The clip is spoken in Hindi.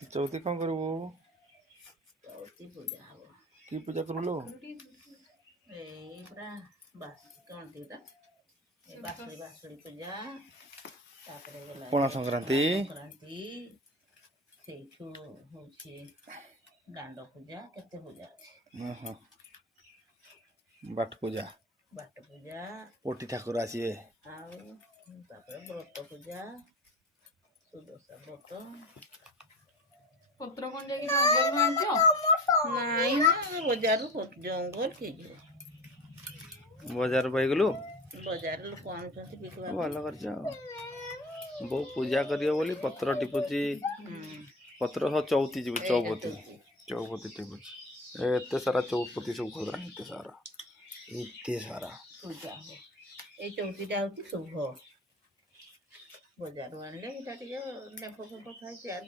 चौथी कौन करू? चौथी पूजा हम की पूजा करू लो? पूरा बास कौन थी बासुड़ी बासुड़ी पूजा तापरे गला पणा संक्रांति संक्रांति सेठू होछि दांड पूजा केते पूजा हाँ बाट पूजा पोटी ठाकुर आसिए व्रत पूजा सुदशा व्रत पत्र कौन जाके जंगल में आंचो नहीं ना बाजार जंगल के बाजार पाई गलु बाजार लोक आनुଛନ୍ତି बिकवा भल कर बो पूजा करियो बोली पत्र टिपुची पत्र हो चौथी जी चौपती चौपती टिपुची एते सारा चौपती सब खोदरा एते सारा पूजा हो ए चौथीटा होती शुभ बाजार आनले एटा टिके लेप फेप खाई